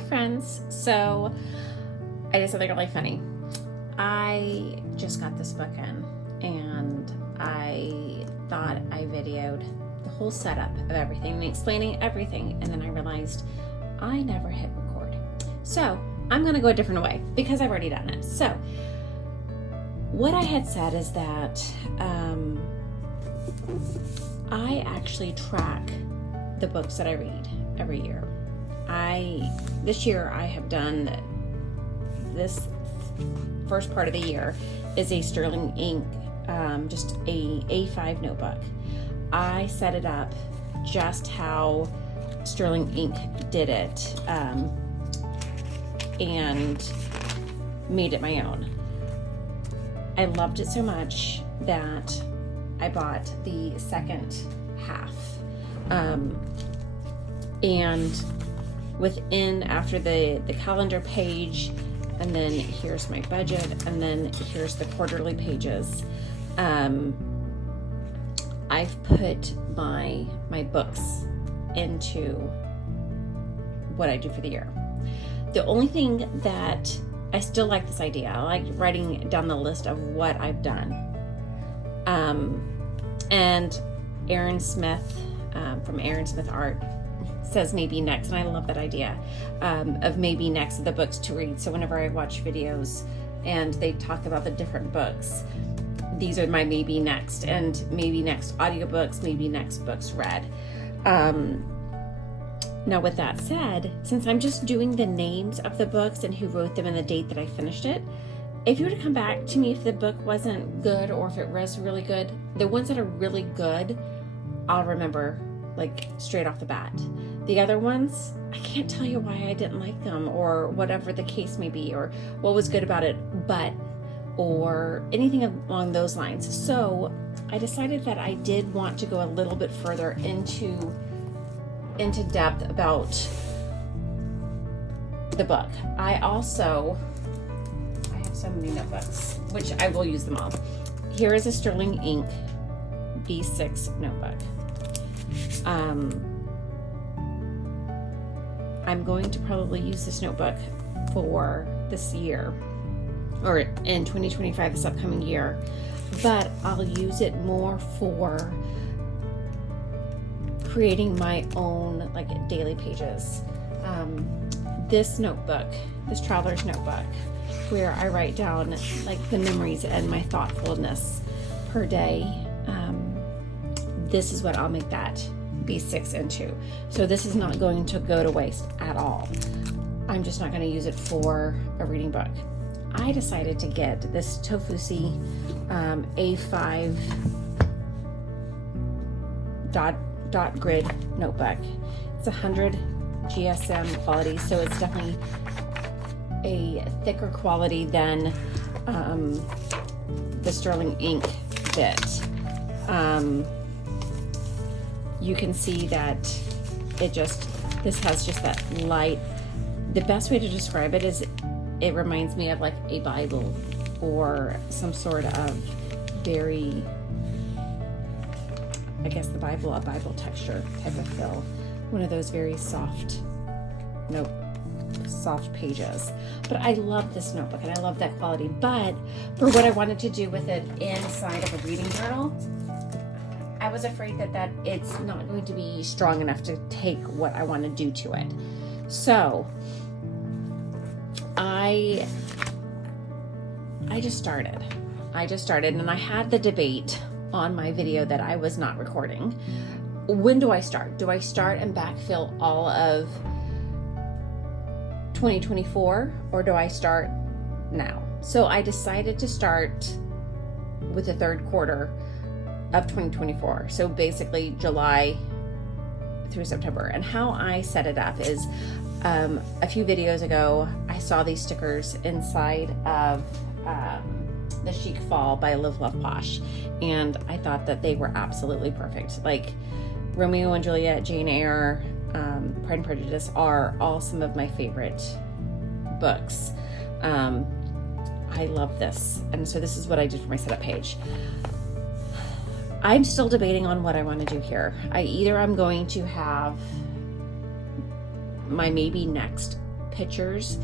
friends. So I did something really funny. I just got this book in and I thought I videoed the whole setup of everything and explaining everything, and then I realized I never hit record. So I'm gonna go a different way because I've already done it. So what I had said is that I actually track the books that I read every year. This year I have done this first part of the year is a Sterling ink, just a A5 notebook. I set it up just how Sterling ink did it, and made it my own. I loved it so much that I bought the second half. And after the calendar page, and then here's my budget, and then here's the quarterly pages, I've put my books into what I do for the year. The only thing that I still like this idea, I like writing down the list of what I've done. And Aaron Smith from Aaron Smith Art says maybe next, and I love that idea of maybe next of the books to read. So whenever I watch videos and they talk about the different books, these are my maybe next, and maybe next audiobooks, maybe next books read. Now with that said, since I'm just doing the names of the books and who wrote them and the date that I finished it, if you were to come back to me if the book wasn't good or if it was really good, the ones that are really good, I'll remember like straight off the bat. The other ones, I can't tell you why I didn't like them or whatever the case may be or what was good about it, or anything along those lines. So I decided that I did want to go a little bit further into depth about the book. I have so many notebooks, which I will use them all. Here is a Sterling ink B6 notebook. I'm going to probably use this notebook for this year, or in 2025, this upcoming year, but I'll use it more for creating my own like daily pages. This notebook, this traveler's notebook, where I write down like the memories and my thoughtfulness per day, this is what I'll make that B6 into. So this is not going to go to waste at all. I'm just not going to use it for a reading book. I decided to get this Tofusi A5 dot grid notebook. It's 100 GSM quality, so it's definitely a thicker quality than the Sterling ink bit. You can see that this has just that light. The best way to describe it is it reminds me of like a Bible or some sort of very, I guess a Bible texture type of feel. One of those very soft pages. But I love this notebook and I love that quality. But for what I wanted to do with it inside of a reading journal, I was afraid that it's not going to be strong enough to take what I want to do to it. So I just started and I had the debate on my video that I was not recording. When do I start? Do I start and backfill all of 2024 or do I start now? So I decided to start with the third quarter of 2024. So basically July through September. And how I set it up is a few videos ago, I saw these stickers inside of The Chic Fall by Live Love Posh. And I thought that they were absolutely perfect. Like Romeo and Juliet, Jane Eyre, Pride and Prejudice are all some of my favorite books. I love this. And so this is what I did for my setup page. I'm still debating on what I want to do here. I'm going to have my maybe next pictures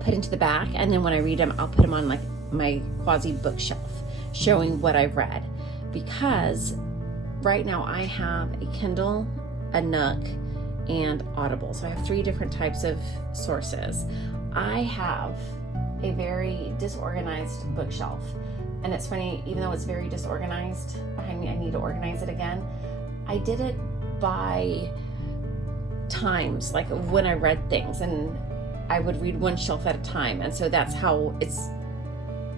put into the back, and then when I read them, I'll put them on like my quasi bookshelf, showing what I've read. Because right now I have a Kindle, a Nook, and Audible. So I have 3 different types of sources. I have a very disorganized bookshelf. And it's funny, even though it's very disorganized behind me, I need to organize it again. I did it by times, like when I read things, and I would read one shelf at a time. And so that's how it's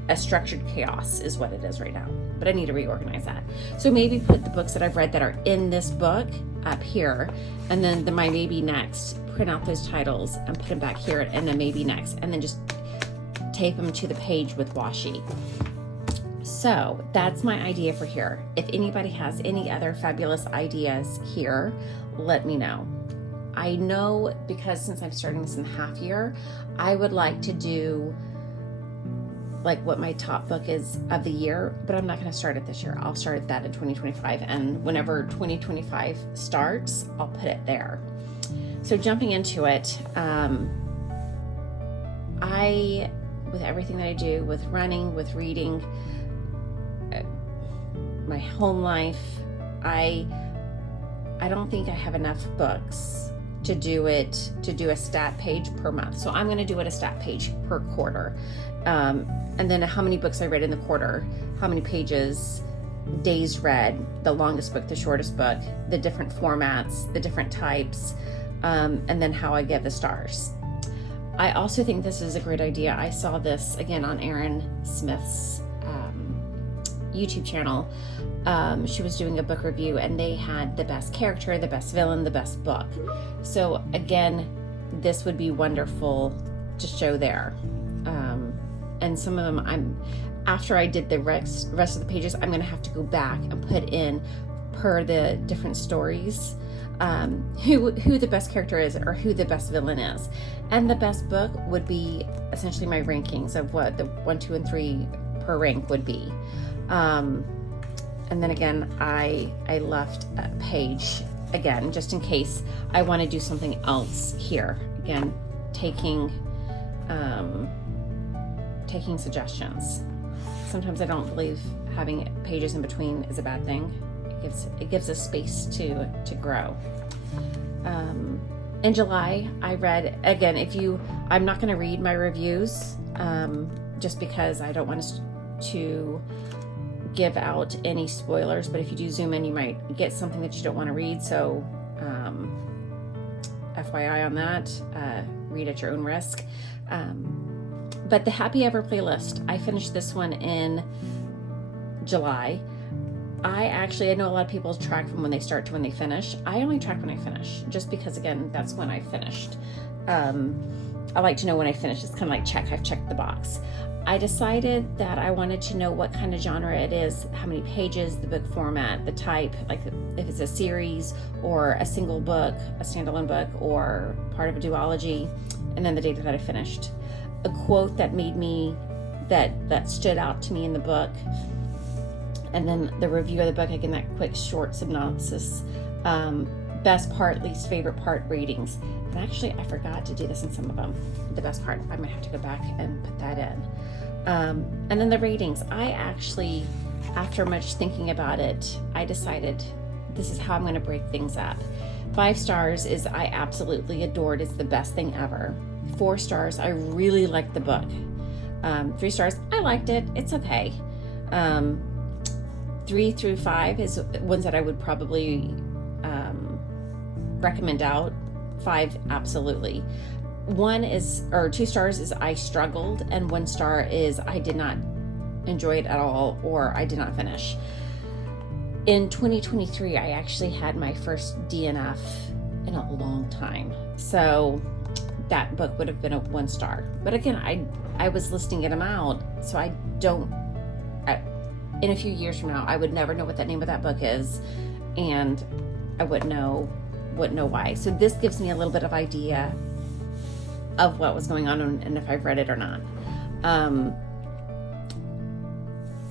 a structured chaos is what it is right now. But I need to reorganize that. So maybe put the books that I've read that are in this book up here, and then the My Maybe Next, print out those titles and put them back here, and then Maybe Next, and then just tape them to the page with washi. So that's my idea for here. If anybody has any other fabulous ideas here, let me know. I know, because since I'm starting this in the half year, I would like to do like what my top book is of the year, but I'm not going to start it this year. I'll start that in 2025, and whenever 2025 starts, I'll put it there. So jumping into it, with everything that I do, with running, with reading, my home life, I don't think I have enough books to do a stat page per month. So I'm going to do it a stat page per quarter. And then how many books I read in the quarter, how many pages, days read, the longest book, the shortest book, the different formats, the different types, and then how I give the stars. I also think this is a great idea. I saw this again on Erin Smith's YouTube channel. She was doing a book review, and they had the best character, the best villain, the best book. So again, this would be wonderful to show there. And some of them, after I did the rest of the pages, I'm going to have to go back and put in per the different stories who the best character is or who the best villain is. And the best book would be essentially my rankings of what the 1, 2, and 3 per rank would be. And then again, I left a page again just in case I want to do something else here. Again, taking suggestions. Sometimes I don't believe having pages in between is a bad thing. It gives us space to grow. In July, I read, again, I'm not going to read my reviews just because I don't want to give out any spoilers, but if you do zoom in, you might get something that you don't want to read. So FYI on that, read at your own risk. But the Happy Ever playlist, I finished this one in July. I know a lot of people track from when they start to when they finish. I only track when I finish, just because, again, that's when I finished. I like to know when I finish. It's kind of like check, I've checked the box. I decided that I wanted to know what kind of genre it is, how many pages, the book format, the type, like if it's a series or a single book, a standalone book, or part of a duology, and then the date that I finished. A quote that made me, that stood out to me in the book, and then the review of the book, again, that quick short synopsis, best part, least favorite part ratings. And actually, I forgot to do this in some of them. The best part, I might have to go back and put that in. And then the ratings. I actually, after much thinking about it, I decided this is how I'm going to break things up. 5 stars is I absolutely adored. It's the best thing ever. 4 stars, I really liked the book. 3 stars, I liked it. It's okay. 3 through 5 is ones that I would probably recommend out. 5, absolutely. 2 stars is I struggled, and 1 star is I did not enjoy it at all, or I did not finish. In 2023, I actually had my first DNF in a long time. So that book would have been a 1 star. But again, I was listing them out, so in a few years from now, I would never know what the name of that book is, and I wouldn't know why. So this gives me a little bit of idea of what was going on and if I've read it or not.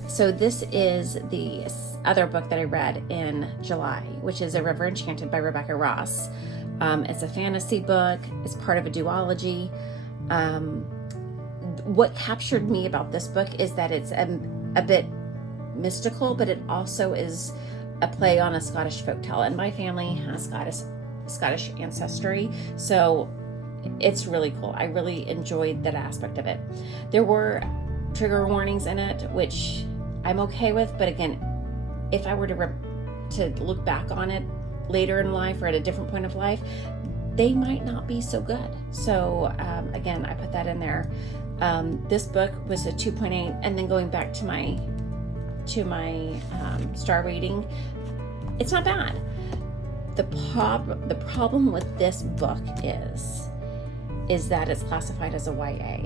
So this is the other book that I read in July, which is A River Enchanted by Rebecca Ross. It's a fantasy book. It's part of a duology. What captured me about this book is that it's a bit mystical, but it also is a play on a Scottish folktale, and my family has Scottish ancestry, so it's really cool. I really enjoyed that aspect of it. There were trigger warnings in it, which I'm okay with, but again, if I were to look back on it later in life or at a different point of life, they might not be so good. So again, I put that in there. This book was a 2.8, and then going back to my star rating, it's not bad. The problem with this book is that it's classified as a YA,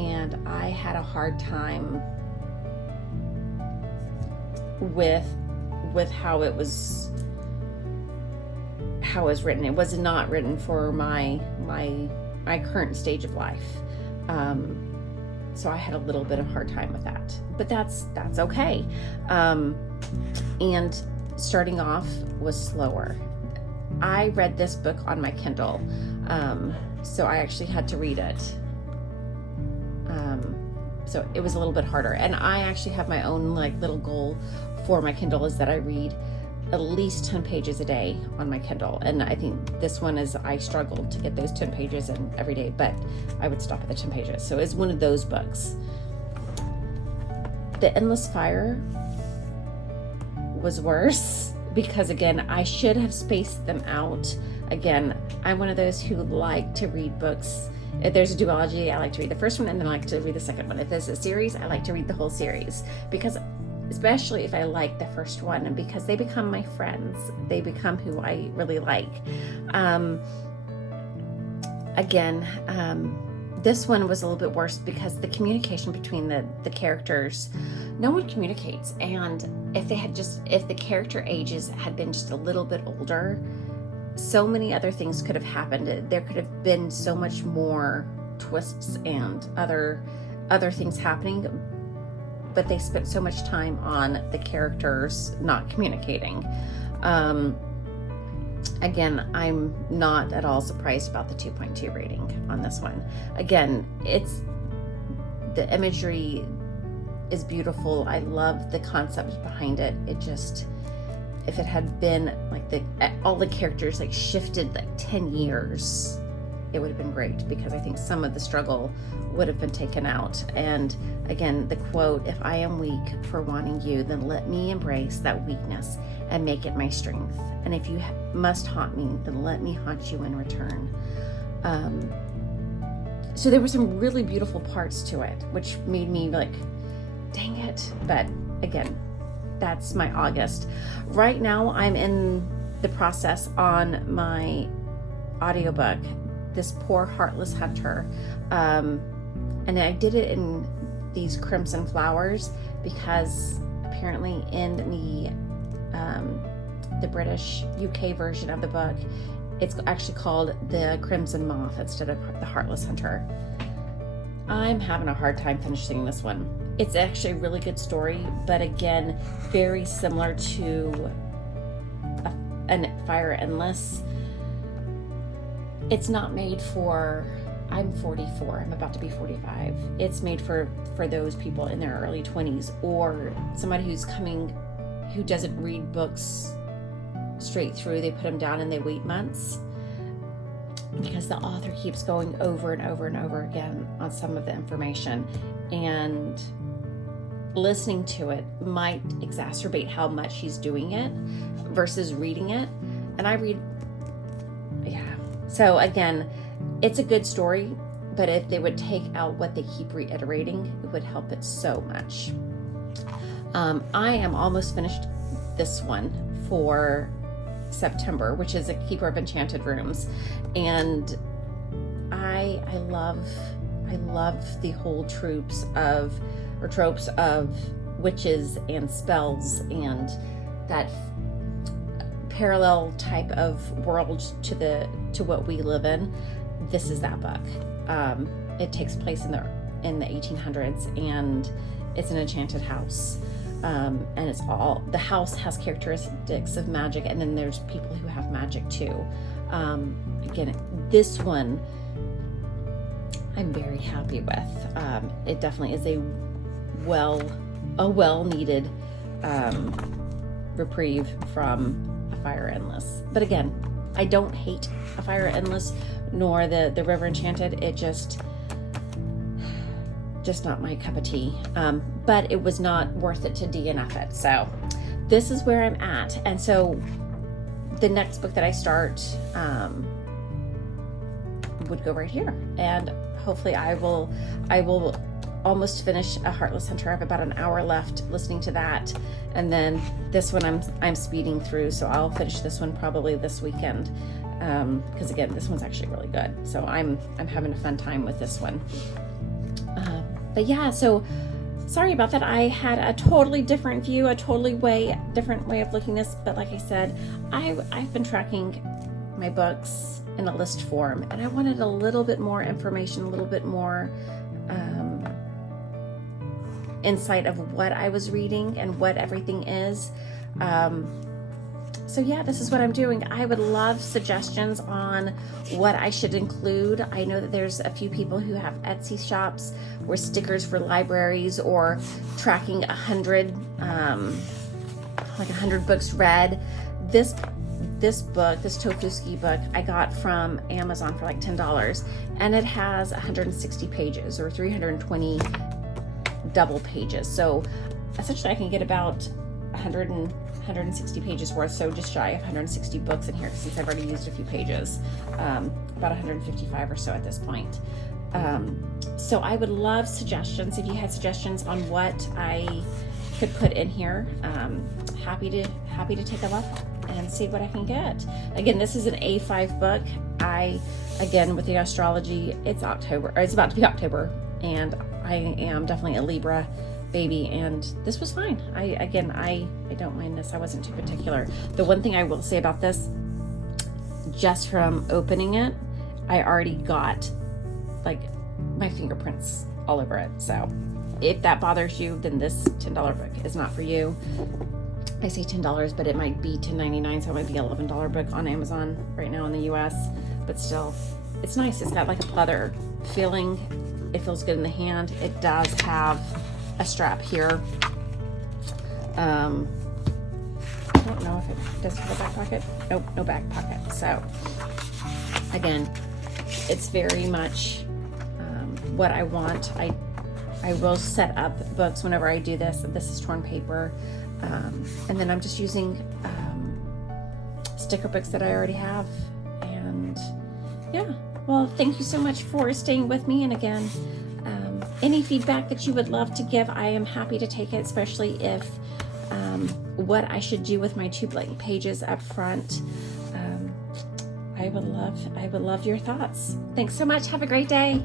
and I had a hard time with how it was written. It was not written for my current stage of life. So I had a little bit of hard time with that, but that's okay. And starting off was slower. I read this book on my Kindle, so I actually had to read it. So it was a little bit harder. And I actually have my own little goal for my Kindle, is that I read at least 10 pages a day on my Kindle. And I think this one I struggled to get those 10 pages in every day, but I would stop at the 10 pages. So it's one of those books. The Endless Fire was worse because, again, I should have spaced them out. Again, I'm one of those who like to read books. If there's a duology, I like to read the first one, and then I like to read the second one. If there's a series, I like to read the whole series, because especially if I like the first one, and because they become my friends, they become who I really like. This one was a little bit worse because the communication between the characters, no one communicates. And if the character ages had been just a little bit older, so many other things could have happened. There could have been so much more twists and other things happening, but they spent so much time on the characters not communicating. Again, I'm not at all surprised about the 2.2 rating on this one. Again, the imagery is beautiful. I love the concept behind it. It just, if it had been all the characters shifted 10 years, it would have been great, because I think some of the struggle would have been taken out. And again, the quote, "If I am weak for wanting you, then let me embrace that weakness and make it my strength. And if you must haunt me, then let me haunt you in return." So there were some really beautiful parts to it, which made me dang it. But again, that's my August. Right now, I'm in the process on my audiobook, This Poor Heartless Hunter. And I did it in these crimson flowers because apparently in the British UK version of the book, it's actually called The Crimson Moth instead of The Heartless Hunter. I'm having a hard time finishing this one. It's actually a really good story, but again, very similar to Fire Endless. It's not made for, I'm 44, I'm about to be 45. It's made for those people in their early 20s, or somebody who doesn't read books straight through. They put them down and they wait months, because the author keeps going over and over and over again on some of the information, and listening to it might exacerbate how much he's doing it versus reading it. And I read, so again, it's a good story, but if they would take out what they keep reiterating, it would help it so much. I am almost finished this one for September, which is A Keeper of Enchanted Rooms, and I love the whole tropes of witches and spells and that parallel type of world to what we live in. This is that book. It takes place in the 1800s, and it's an enchanted house. And the house has characteristics of magic, and then there's people who have magic too. Again, this one I'm very happy with. It definitely is a well-needed reprieve from A Fire Endless. But again, I don't hate A Fire Endless nor the River Enchanted. It just not my cup of tea. But it was not worth it to DNF it. So this is where I'm at. And so the next book that I start would go right here. And hopefully I will almost finish A Heartless Hunter. I have about an hour left listening to that. And then this one I'm speeding through. So I'll finish this one probably this weekend. Because again, this one's actually really good. So I'm having a fun time with this one. But yeah, so sorry about that. I had a totally different view, a totally different way of looking at this. But like I said, I've been tracking my books in a list form, and I wanted a little bit more information, a little bit more insight of what I was reading and what everything is. So yeah, this is what I'm doing. I would love suggestions on what I should include. I know that there's a few people who have Etsy shops where stickers for libraries or tracking 100 books read. This book, this Tofu Ski book, I got from Amazon for like $10, and it has 160 pages or 320 double pages. So essentially I can get about 160 pages worth, so just shy of 160 books in here since I've already used a few pages, about 155 or so at this point. So I would love suggestions. If you had suggestions on what I could put in here, happy to take a look and see what I can get. Again, this is an A5 book. Again, with the astrology, it's October, or it's about to be October, and I am definitely a Libra baby, and this was fine. I don't mind this. I wasn't too particular. The one thing I will say about this, just from opening it, I already got like my fingerprints all over it. So if that bothers you, then this $10 book is not for you. I say $10, but it might be $10.99, so it might be $11 book on Amazon right now in the US. But still, it's nice. It's got like a pleather feeling. It feels good in the hand. It does have a strap here. I don't know if it does have a back pocket. Nope, no back pocket. So again, it's very much what I want. I will set up books whenever I do this. This is torn paper, and then I'm just using sticker books that I already have. And yeah, well, thank you so much for staying with me. And again, any feedback that you would love to give, I am happy to take it, especially if what I should do with my 2 blank pages up front. I would love your thoughts. Thanks so much. Have a great day.